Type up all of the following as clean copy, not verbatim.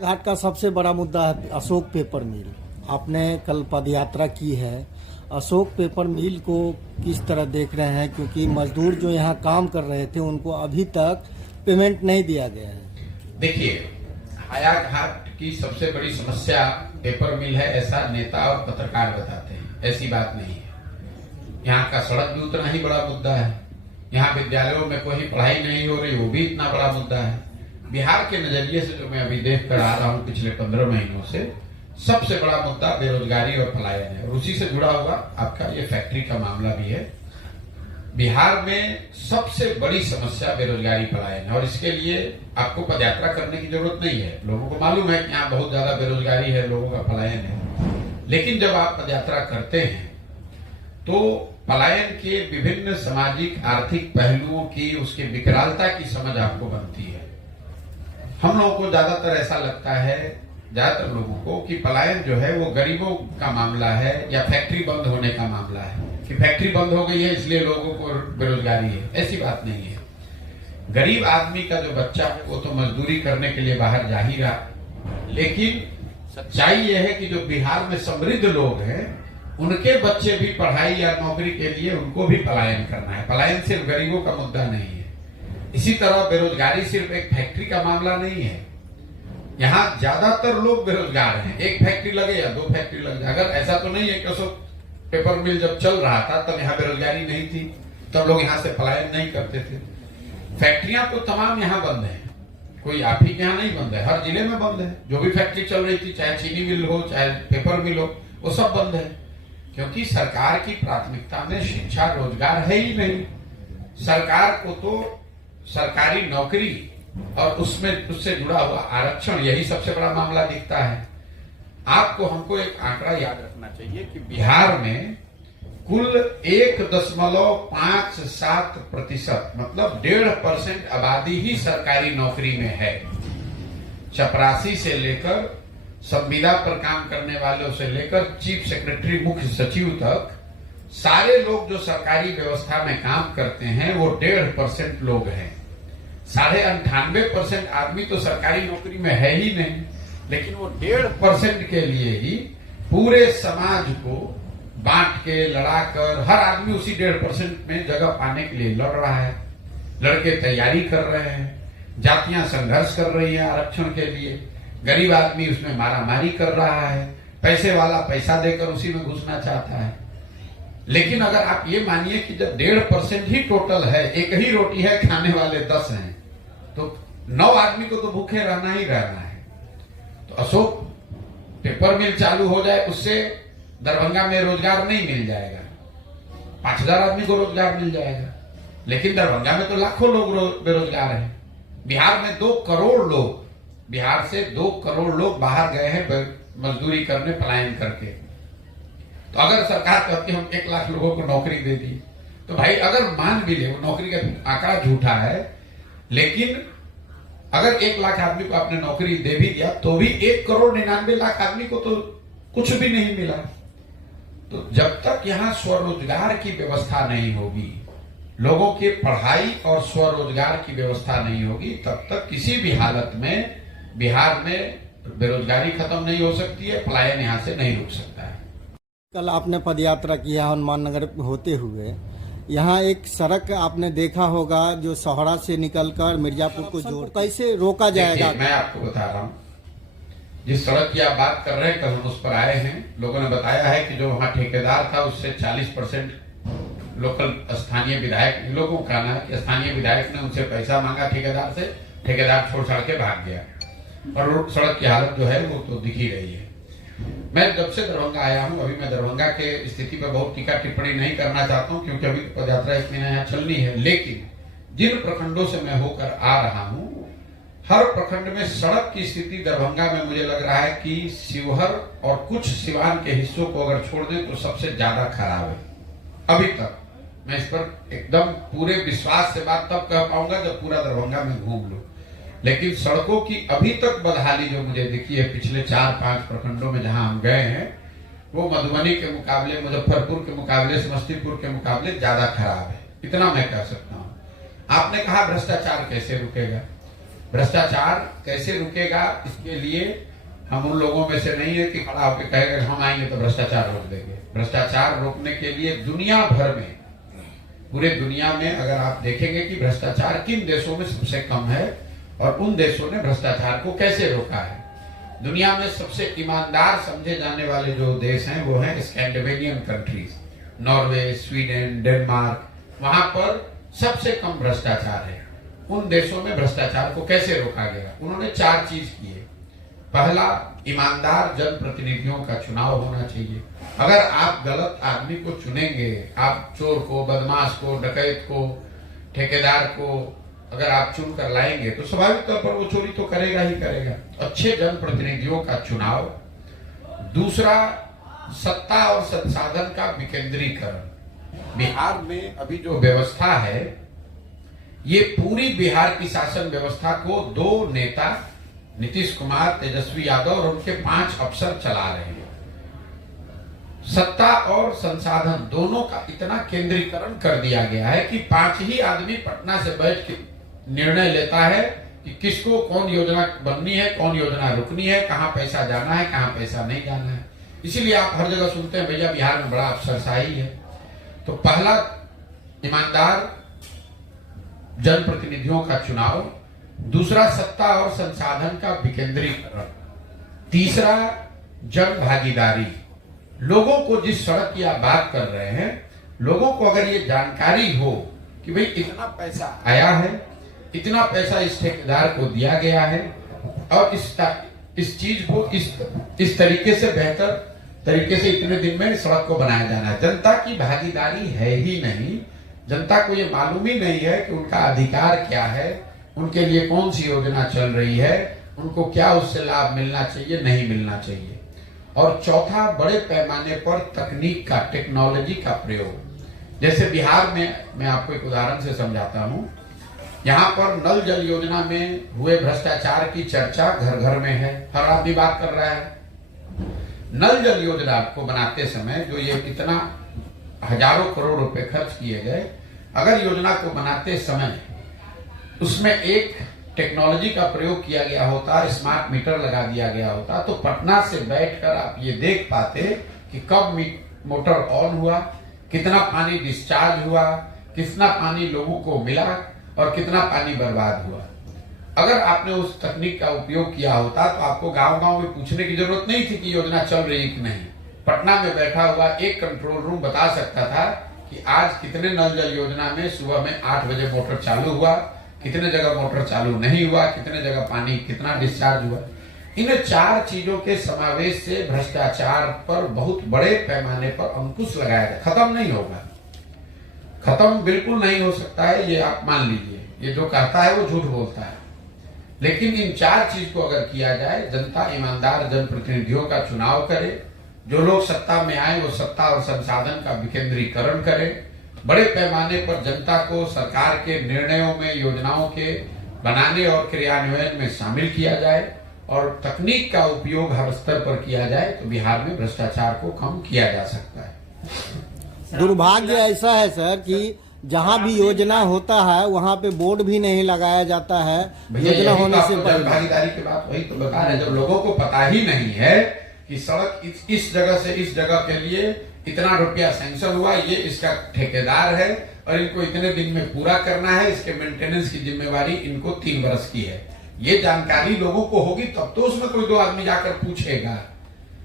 घाट का सबसे बड़ा मुद्दा है अशोक पेपर मिल। आपने कल पदयात्रा की है, अशोक पेपर मिल को किस तरह देख रहे हैं? क्योंकि मजदूर जो यहाँ काम कर रहे थे उनको अभी तक पेमेंट नहीं दिया गया है। देखिए, हायाघाट की सबसे बड़ी समस्या पेपर मिल है, ऐसा नेता और पत्रकार बताते हैं। ऐसी बात नहीं है। यहाँ का सड़क भी उतना ही बड़ा मुद्दा है। यहाँ विद्यालयों में कोई पढ़ाई नहीं हो रही, वो भी इतना बड़ा मुद्दा है। बिहार के नजरिए से जो मैं अभी देख कर आ रहा हूँ पिछले 15 महीनों से, सबसे बड़ा मुद्दा बेरोजगारी और पलायन है। और उसी से जुड़ा हुआ आपका ये फैक्ट्री का मामला भी है। बिहार में सबसे बड़ी समस्या बेरोजगारी पलायन है और इसके लिए आपको पदयात्रा करने की जरूरत नहीं है। लोगों को मालूम है कि यहाँ बहुत ज्यादा बेरोजगारी है, लोगों का पलायन है। लेकिन जब आप पदयात्रा करते हैं तो पलायन के विभिन्न सामाजिक आर्थिक पहलुओं की, उसकी विकरालता की समझ आपको बनती है। हम लोगों को ज्यादातर ऐसा लगता है, ज्यादातर लोगों को, कि पलायन जो है वो गरीबों का मामला है या फैक्ट्री बंद होने का मामला है, कि फैक्ट्री बंद हो गई है इसलिए लोगों को बेरोजगारी है। ऐसी बात नहीं है। गरीब आदमी का जो बच्चा है वो तो मजदूरी करने के लिए बाहर जा ही रहा, लेकिन सच्चाई यह है कि जो बिहार में समृद्ध लोग हैं उनके बच्चे भी पढ़ाई या नौकरी के लिए उनको भी पलायन करना है। पलायन सिर्फ गरीबों का मुद्दा नहीं है। इसी तरह बेरोजगारी सिर्फ एक फैक्ट्री का मामला नहीं है। यहाँ ज्यादातर लोग बेरोजगार हैं। एक फैक्ट्री लगे या 2 फैक्ट्री लग जाए, अगर ऐसा तो नहीं है कि अशोक पेपर मिल जब चल रहा था तब यहाँ बेरोजगारी नहीं थी, तब लोग यहाँ से पलायन नहीं करते थे। फैक्ट्रियां तो तमाम यहाँ बंद है, कोई आप ही के यहाँ नहीं बंद है, हर जिले में बंद है। जो भी फैक्ट्री चल रही थी, चाहे चीनी मिल हो चाहे पेपर मिल हो, वो सब बंद है। क्योंकि सरकार की प्राथमिकता में शिक्षा रोजगार है ही नहीं। सरकार को तो सरकारी नौकरी और उसमें उससे जुड़ा हुआ आरक्षण, यही सबसे बड़ा मामला दिखता है। आपको हमको एक आंकड़ा याद रखना चाहिए कि बिहार में कुल 1.57% मतलब 1.5% आबादी ही सरकारी नौकरी में है। चपरासी से लेकर संविदा पर काम करने वालों से लेकर चीफ सेक्रेटरी, मुख्य सचिव तक सारे लोग जो सरकारी व्यवस्था में काम करते हैं वो 1.5% लोग हैं। 98.5% आदमी तो सरकारी नौकरी में है ही नहीं, लेकिन वो 1.5% के लिए ही पूरे समाज को बांट के लड़ाकर हर आदमी उसी 1.5% में जगह पाने के लिए लड़ रहा है। लड़के तैयारी कर रहे हैं, जातियां संघर्ष कर रही हैं आरक्षण के लिए, गरीब आदमी उसमें मारामारी कर रहा है, पैसे वाला पैसा देकर उसी में घुसना चाहता है। लेकिन अगर आप ये मानिए कि जब 1.5% ही टोटल है, एक ही रोटी है, खाने वाले 10 हैं, तो 9 आदमी को तो भूखे रहना ही रहना है। तो अशोक पेपर मिल चालू हो जाए, उससे दरभंगा में रोजगार नहीं मिल जाएगा, 5000 आदमी को रोजगार मिल जाएगा। लेकिन दरभंगा में तो लाखों लोग बेरोजगार हैं। बिहार में 2 करोड़ लोग, बिहार से 2 करोड़ लोग बाहर गए हैं मजदूरी करने, पलायन करके। तो अगर सरकार कहती है हम 1 लाख लोगों को नौकरी दे दी, तो भाई अगर मान भी ले, वो नौकरी का आंकड़ा झूठा है, लेकिन अगर 1 लाख आदमी को आपने नौकरी दे भी दिया तो भी 1.99 करोड़ आदमी को तो कुछ भी नहीं मिला। तो जब तक यहाँ स्वरोजगार की व्यवस्था नहीं होगी, लोगों की पढ़ाई और स्वरोजगार की व्यवस्था नहीं होगी, तब तक किसी भी हालत में बिहार में बेरोजगारी खत्म नहीं हो सकती है, पलायन यहाँ से नहीं रुक सकता है। कल आपने पदयात्रा किया हनुमान नगर होते हुए, यहाँ एक सड़क आपने देखा होगा जो सोहरा से निकलकर मिर्जापुर को जोड़, कैसे रोका जाएगा? मैं आपको बता रहा हूँ, जिस सड़क की आप बात कर रहे हैं, कल हम उस पर आए हैं। लोगों ने बताया है कि जो वहाँ ठेकेदार था उससे 40% लोकल स्थानीय विधायक, लोगों का कहना है कि स्थानीय विधायक ने उनसे पैसा मांगा ठेकेदार से, ठेकेदार छोड़ छाड़ के भाग गया और सड़क की हालत जो है वो तो दिख ही रही है। मैं जब से दरभंगा आया हूं, अभी मैं दरभंगा के स्थिति पर बहुत टीका टिप्पणी नहीं करना चाहता हूं क्योंकि अभी पदयात्रा 1 महीना यहाँ चलनी है। लेकिन जिन प्रखंडों से मैं होकर आ रहा हूं, हर प्रखंड में सड़क की स्थिति दरभंगा में मुझे लग रहा है कि शिवहर और कुछ सिवान के हिस्सों को अगर छोड़ दें तो सबसे ज्यादा खराब है अभी तक। मैं इस पर एकदम पूरे विश्वास से बात तब कह पाऊंगा जब पूरा दरभंगा में घूम लूं। लेकिन सड़कों की अभी तक बदहाली जो मुझे दिखी है पिछले 4-5 प्रखंडों में जहां हम गए हैं, वो मधुबनी के मुकाबले, मुजफ्फरपुर के मुकाबले, समस्तीपुर के मुकाबले ज्यादा खराब है। इतना मैं कह सकता हूं। आपने कहा भ्रष्टाचार कैसे रुकेगा? भ्रष्टाचार कैसे रुकेगा, इसके लिए हम उन लोगों में से नहीं है कि खड़ा होकर कहेगा हम आएंगे तो भ्रष्टाचार रोक देंगे। भ्रष्टाचार रोकने के लिए दुनिया भर में, पूरे दुनिया में अगर आप देखेंगे कि भ्रष्टाचार किन देशों में सबसे कम है और उन देशों ने भ्रष्टाचार को कैसे रोका है। दुनिया में सबसे ईमानदार समझे जाने वाले जो देश हैं वो हैं Scandinavian countries, Norway, Sweden, Denmark. वहां पर सबसे कम भ्रष्टाचार है। उन देशों में भ्रष्टाचार को कैसे रोका गया? उन्होंने 4 चीज किए। पहला, ईमानदार जनप्रतिनिधियों का चुनाव होना चाहिए। अगर आप गलत आदमी को चुनेंगे, आप चोर को, बदमाश को, डकैत को, ठेकेदार को अगर आप चुन कर लाएंगे तो स्वाभाविक तौर पर वो चोरी तो करेगा ही करेगा। अच्छे जनप्रतिनिधियों का चुनाव। दूसरा, सत्ता और संसाधन का विकेंद्रीकरण। बिहार में अभी जो व्यवस्था है, ये पूरी बिहार की शासन व्यवस्था को 2 नेता, नीतीश कुमार, तेजस्वी यादव और उनके 5 अफसर चला रहे हैं। सत्ता और संसाधन दोनों का इतना केंद्रीकरण कर दिया गया है कि 5 ही आदमी पटना से बैठ के निर्णय लेता है कि किसको कौन योजना बननी है, कौन योजना रुकनी है, कहां पैसा जाना है, कहां पैसा नहीं जाना है। इसीलिए आप हर जगह सुनते हैं भैया बिहार में बड़ा अफसरशाही है। तो पहला, ईमानदार जनप्रतिनिधियों का चुनाव। दूसरा, सत्ता और संसाधन का विकेंद्रीकरण। तीसरा, जन भागीदारी। लोगों को जिस सड़क की आप बात कर रहे हैं, लोगों को अगर ये जानकारी हो कि भाई इतना पैसा आया है, इतना पैसा इस ठेकेदार को दिया गया है और इस चीज को इस तरीके से, बेहतर तरीके से इतने दिन में सड़क को बनाया जाना है। जनता की भागीदारी है ही नहीं। जनता को ये मालूम ही नहीं है कि उनका अधिकार क्या है, उनके लिए कौन सी योजना चल रही है, उनको क्या उससे लाभ मिलना चाहिए, नहीं मिलना चाहिए। और चौथा, बड़े पैमाने पर तकनीक का, टेक्नोलॉजी का प्रयोग। जैसे बिहार में मैं आपको एक उदाहरण से समझाता हूं। यहाँ पर नल जल योजना में हुए भ्रष्टाचार की चर्चा घर घर में है, हर आदमी बात कर रहा है। नल जल योजना को बनाते समय जो ये इतना हजारों करोड़ रुपए खर्च किए गए, अगर योजना को बनाते समय उसमें एक टेक्नोलॉजी का प्रयोग किया गया होता, स्मार्ट मीटर लगा दिया गया होता, तो पटना से बैठकर आप ये देख पाते कि कब मोटर ऑन हुआ, कितना पानी डिस्चार्ज हुआ, कितना पानी लोगों को मिला और कितना पानी बर्बाद हुआ। अगर आपने उस तकनीक का उपयोग किया होता तो आपको गांव-गांव में पूछने की जरूरत नहीं थी कि योजना चल रही कि नहीं। पटना में बैठा हुआ एक कंट्रोल रूम बता सकता था कि आज कितने नल जल योजना में सुबह में 8 बजे मोटर चालू हुआ, कितने जगह मोटर चालू नहीं हुआ, कितने जगह पानी कितना डिस्चार्ज हुआ। इन 4 चीजों के समावेश से भ्रष्टाचार पर बहुत बड़े पैमाने पर अंकुश लगाया गया। खत्म नहीं होगा, खत्म बिल्कुल नहीं हो सकता है, ये आप मान लीजिए। ये जो कहता है वो झूठ बोलता है। लेकिन इन 4 चीज को अगर किया जाए, जनता ईमानदार जनप्रतिनिधियों का चुनाव करे, जो लोग सत्ता में आए वो सत्ता और संसाधन का विकेंद्रीकरण करें, बड़े पैमाने पर जनता को सरकार के निर्णयों में, योजनाओं के बनाने और क्रियान्वयन में शामिल किया जाए और तकनीक का उपयोग हर स्तर पर किया जाए, तो बिहार में भ्रष्टाचार को कम किया जा सकता है। दुर्भाग्य ऐसा है सर कि जहाँ भी योजना होता है वहाँ पे बोर्ड भी नहीं लगाया जाता है। योजना होने से पहले भागीदारी की बात वही तो बता रहे, जब लोगों को पता ही नहीं है कि सड़क इस जगह से इस जगह के लिए इतना रुपया सैंक्शन हुआ, ये इसका ठेकेदार है और इनको इतने दिन में पूरा करना है, इसके मेंटेनेंस की जिम्मेवारी इनको 3 वर्ष की है। ये जानकारी लोगों को होगी तब तो उसमें कोई 2 आदमी जाकर पूछेगा।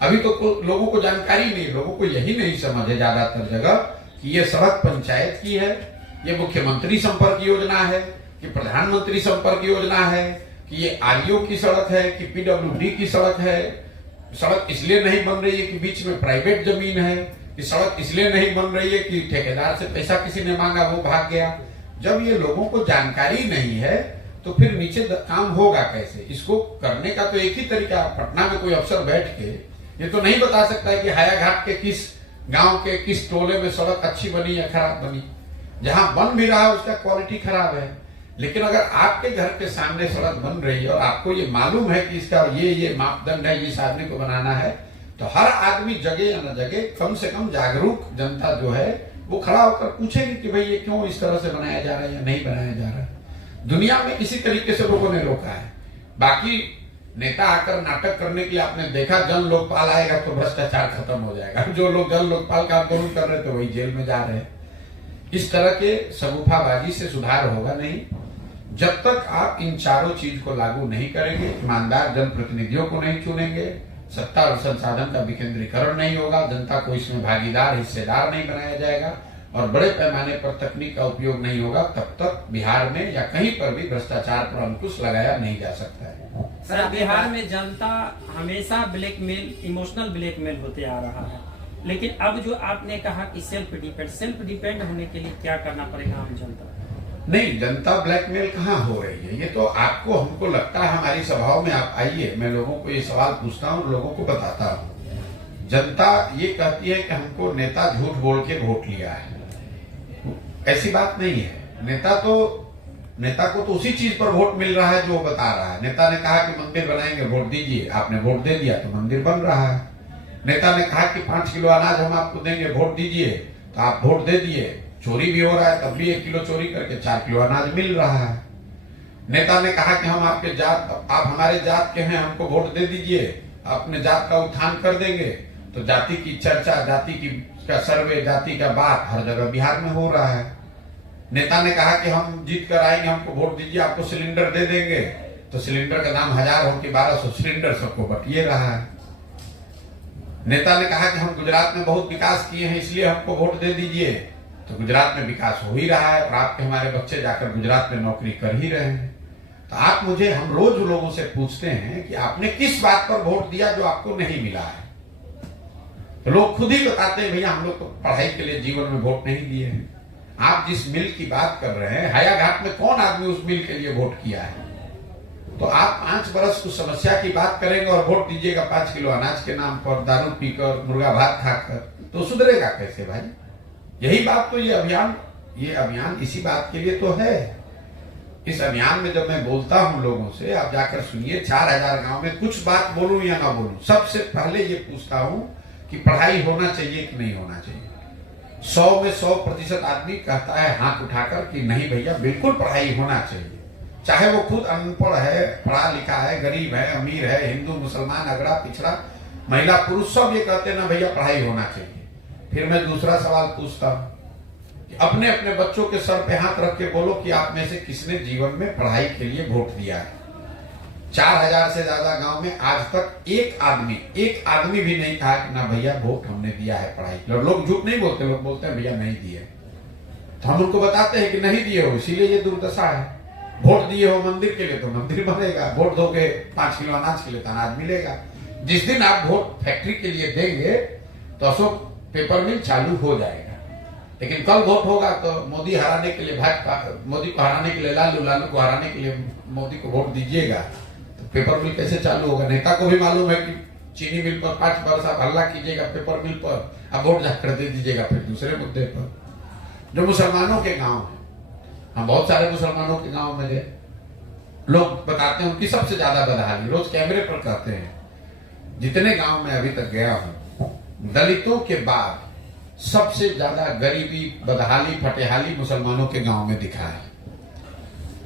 अभी तो लोगों को जानकारी नहीं, लोगों को यही नहीं समझ है ज्यादातर जगह कि ये सड़क पंचायत की है, ये मुख्यमंत्री संपर्क योजना है, कि प्रधानमंत्री संपर्क योजना है, कि ये आरईओ की सड़क है, कि पीडब्ल्यूडी की सड़क है। सड़क इसलिए नहीं बन रही है कि बीच में प्राइवेट जमीन है, कि सड़क इसलिए नहीं बन रही है कि ठेकेदार से पैसा किसी ने मांगा वो भाग गया। जब ये लोगों को जानकारी नहीं है तो फिर नीचे काम होगा कैसे? इसको करने का तो एक ही तरीका, पटना में कोई अफसर बैठ के ये तो नहीं बता सकता है कि हायाघाट के किस गांव के किस टोले में सड़क अच्छी बनी या खराब बनी। जहां बन भी रहा है उसका क्वालिटी खराब है। लेकिन अगर आपके घर के सामने सड़क बन रही है और आपको ये मालूम है कि इसका ये मापदंड है, इस आदमी को बनाना है, तो हर आदमी जगे या न जगे, कम से कम जागरूक जनता जो है वो खड़ा होकर पूछेगी कि भाई ये क्यों इस तरह से बनाया जा रहा है या नहीं बनाया जा रहा है। दुनिया में इसी तरीके से लोगों ने रोका है। बाकी नेता आकर नाटक करने के लिए आपने देखा जन लोकपाल आएगा तो भ्रष्टाचार खत्म हो जाएगा। जो लोग जन लोकपाल का आंदोलन कर रहे थे वही जेल में जा रहे हैं। इस तरह के शगुफाबाजी से सुधार होगा नहीं। जब तक आप इन चारों चीज को लागू नहीं करेंगे, ईमानदार जनप्रतिनिधियों को नहीं चुनेंगे, सत्ता और संसाधन का विकेंद्रीकरण नहीं होगा, जनता को इसमें भागीदार हिस्सेदार नहीं बनाया जाएगा और बड़े पैमाने पर तकनीक का उपयोग नहीं होगा, तब तक बिहार में या कहीं पर भी भ्रष्टाचार पर अंकुश लगाया नहीं जा सकता है। सर, बिहार में जनता हमेशा ब्लैकमेल, इमोशनल ब्लैकमेल होते आ रहा है, लेकिन अब जो आपने कहा कि सेल्फ डिपेंड होने के लिए क्या करना पड़ेगा आम जनता? नहीं, जनता ब्लैकमेल कहाँ हो रही है? ये तो आपको, हमको लगता है, हमारी सभाओं में आप आइए, मैं लोगों को ये सवाल पूछता हूँ, लोगों को बताता हूँ। जनता ये कहती है कि हमको नेता झूठ बोल के वोट लिया है। ऐसी बात नहीं है। नेता को तो उसी चीज पर वोट मिल रहा है जो वो बता रहा है। नेता ने कहा कि मंदिर बनाएंगे, वोट दीजिए, आपने वोट दे दिया तो मंदिर बन रहा है। नेता ने कहा कि 5 किलो अनाज हम आपको देंगे, वोट दीजिए, तो आप वोट दे दिए। चोरी भी हो रहा है, तब भी 1 किलो चोरी करके 4 किलो अनाज मिल रहा है। नेता ने कहा कि हम आपके जात, आप हमारे जात के हैं, हमको वोट दे दीजिए, अपने जात का उत्थान कर देंगे। तो जाति की चर्चा, जाति की का सर्वे, जाति का बात हर जगह बिहार में हो रहा है। नेता ने कहा कि हम जीत कर आएंगे, हमको वोट दीजिए, आपको सिलेंडर दे देंगे। तो सिलेंडर का दाम 1000 हो कि 1200 सिलेंडर सबको बटिए रहा है। नेता ने कहा कि हम गुजरात में बहुत विकास किए हैं, इसलिए हमको वोट दे दीजिए। तो गुजरात में विकास हो ही रहा है और आपके हमारे बच्चे जाकर गुजरात में नौकरी कर ही रहे हैं। तो आप मुझे, हम रोज लोगों से पूछते हैं कि आपने किस बात पर वोट दिया जो आपको नहीं मिला है। तो लोग खुद ही बताते हैं, भैया हम लोग तो पढ़ाई के लिए जीवन में वोट नहीं दिए हैं। आप जिस मिल की बात कर रहे हैं, हायाघाट में कौन आदमी उस मिल के लिए वोट किया है? तो आप 5 बरस उस समस्या की बात करेंगे और वोट दीजिएगा 5 किलो अनाज के नाम पर, दारू पीकर, मुर्गा भात खाकर, तो सुधरेगा कैसे भाई? यही बात तो ये अभियान इसी बात के लिए तो है। इस अभियान में जब मैं बोलता हूं लोगों से, आप जाकर सुनिए, 4000 गांव में कुछ बात बोलूं या ना बोलूं, सबसे पहले ये पूछता हूं कि पढ़ाई होना चाहिए कि नहीं होना चाहिए। 100 में 100% आदमी कहता है हाथ उठाकर कि नहीं भैया, बिल्कुल पढ़ाई होना चाहिए। चाहे वो खुद अनपढ़ है, पढ़ा लिखा है, गरीब है, अमीर है, हिंदू मुसलमान, अगड़ा पिछड़ा, महिला पुरुष, सब ये कहते हैं ना भैया पढ़ाई होना चाहिए। फिर मैं दूसरा सवाल पूछता हूं कि अपने अपने बच्चों के सर पे हाथ रख के बोलो कि आप में से किसने जीवन में पढ़ाई के लिए वोट दिया है। 4000 से ज्यादा गांव में आज तक एक आदमी भी नहीं कहा कि ना भैया वोट हमने दिया है पढ़ाई के लिए। लोग झूठ नहीं बोलते, लोग बोलते हैं भैया नहीं दिए। तो हम उनको बताते हैं कि नहीं दिए हो, इसीलिए ये दुर्दशा है। वोट दिए हो मंदिर के लिए तो मंदिर बनेगा, वोट दोगे 5 किलो अनाज के लिए तो अनाज मिलेगा। जिस दिन आप वोट फैक्ट्री के लिए देंगे तो अशोक पेपर मिल चालू हो जाएगा। लेकिन कल वोट होगा तो मोदी हराने के लिए भाजपा, मोदी को हराने के लिए लालू, लालू को हराने के लिए मोदी को वोट दीजिएगा, तो पेपर मिल कैसे चालू होगा? नेता को भी मालूम है कि चीनी मिल पर 5 बरस आप हल्ला कीजिएगा, पेपर मिल पर आप वोट जाकर दे दीजिएगा। फिर दूसरे मुद्दे पर जो मुसलमानों के गांव है, हम बहुत सारे मुसलमानों के गांव में गए, लोग बताते हैं उनकी सबसे ज्यादा बदहाली, रोज कैमरे पर कहते हैं, जितने गांव में अभी तक गया हूं, दलितों के बाद सबसे ज्यादा गरीबी, बदहाली, फटेहाली मुसलमानों के गांव में दिखा है।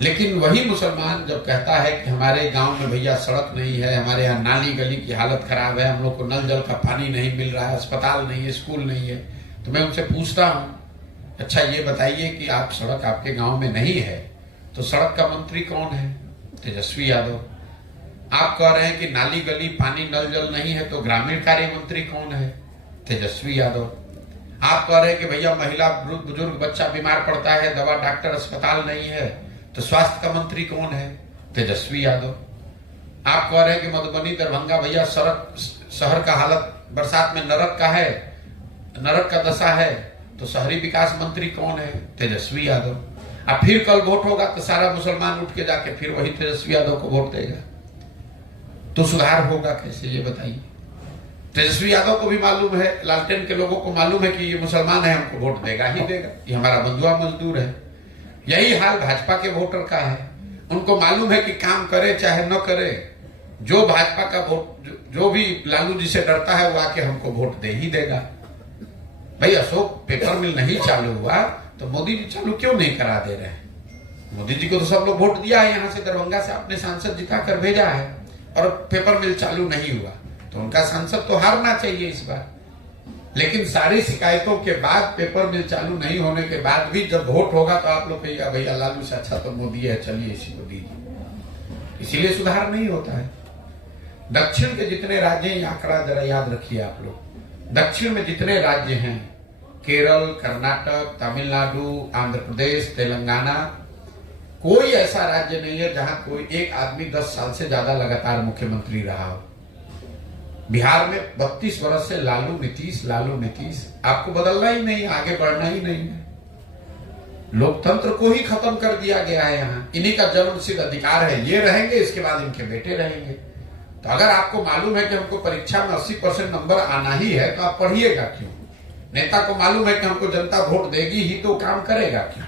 लेकिन वही मुसलमान जब कहता है कि हमारे गांव में भैया सड़क नहीं है, हमारे यहाँ नाली गली की हालत खराब है, हम लोग को नल जल का पानी नहीं मिल रहा है, अस्पताल नहीं है, स्कूल नहीं है, तो मैं उनसे पूछता हूं, अच्छा ये बताइए कि आप सड़क आपके गांव में नहीं है तो सड़क का मंत्री कौन है? तेजस्वी यादव। आप कह रहे हैं कि नाली गली, पानी, नल जल नहीं है तो ग्रामीण कार्य मंत्री कौन है? तेजस्वी यादव। आप कह रहे हैं कि भैया महिला, बुजुर्ग, बच्चा बीमार पड़ता है, दवा, डॉक्टर, अस्पताल नहीं है तो स्वास्थ्य का मंत्री कौन है? तेजस्वी यादव। आप कह रहे हैं कि मधुबनी, दरभंगा भैया सड़क, शहर का हालत बरसात में नरक का है, नरक का दशा है, तो शहरी विकास मंत्री कौन है? तेजस्वी यादव। अब फिर कल वोट होगा तो सारा मुसलमान उठ के जाके फिर वही तेजस्वी यादव को वोट देगा, तो सुधार होगा कैसे ये बताइए? तेजस्वी यादव को भी मालूम है, लालटेन के लोगों को मालूम है कि ये मुसलमान है, हमको वोट देगा ही देगा, ये हमारा बंधुआ मजदूर है। यही हाल भाजपा के वोटर का है। उनको मालूम है कि काम करे चाहे न करे, जो भाजपा का वोट, जो भी लालू जी से डरता है वो आके हमको वोट दे ही देगा। भाई अशोक पेपर मिल नहीं चालू हुआ तो मोदी जी चालू क्यों नहीं करा दे रहे हैं? मोदी जी को तो सब लोग वोट दिया है, यहाँ से दरभंगा से अपने सांसद जिता कर भेजा है और पेपर मिल चालू नहीं हुआ, तो उनका सांसद तो हारना चाहिए इस बार। लेकिन सारी शिकायतों के बाद, पेपर मिल चालू नहीं होने के बाद भी जब वोट होगा तो आप लोग कहिएगा भैया लालू से अच्छा तो मोदी है, चलिए इसी को दीजिए। इसीलिए सुधार नहीं होता है। दक्षिण के जितने राज्य हैं, आंकड़ा जरा याद रखिए आप लोग, दक्षिण में जितने राज्य हैं, केरल, कर्नाटक, तमिलनाडु, आंध्र प्रदेश, तेलंगाना, कोई ऐसा राज्य नहीं है जहां कोई एक आदमी 10 साल से ज्यादा लगातार मुख्यमंत्री रहा हो। बिहार में 32 वर्ष से लालू नीतीश, आपको बदलना ही नहीं, आगे बढ़ना ही नहीं है। लोकतंत्र को ही खत्म कर दिया गया है। यहाँ इन्हीं का जन्मसिद्ध अधिकार है, ये रहेंगे, इसके बाद इनके बेटे रहेंगे। तो अगर आपको मालूम है कि हमको परीक्षा में 80% नंबर आना ही है, तो आप पढ़िएगा क्यों? नेता को मालूम है कि हमको जनता वोट देगी ही, तो काम करेगा क्यों?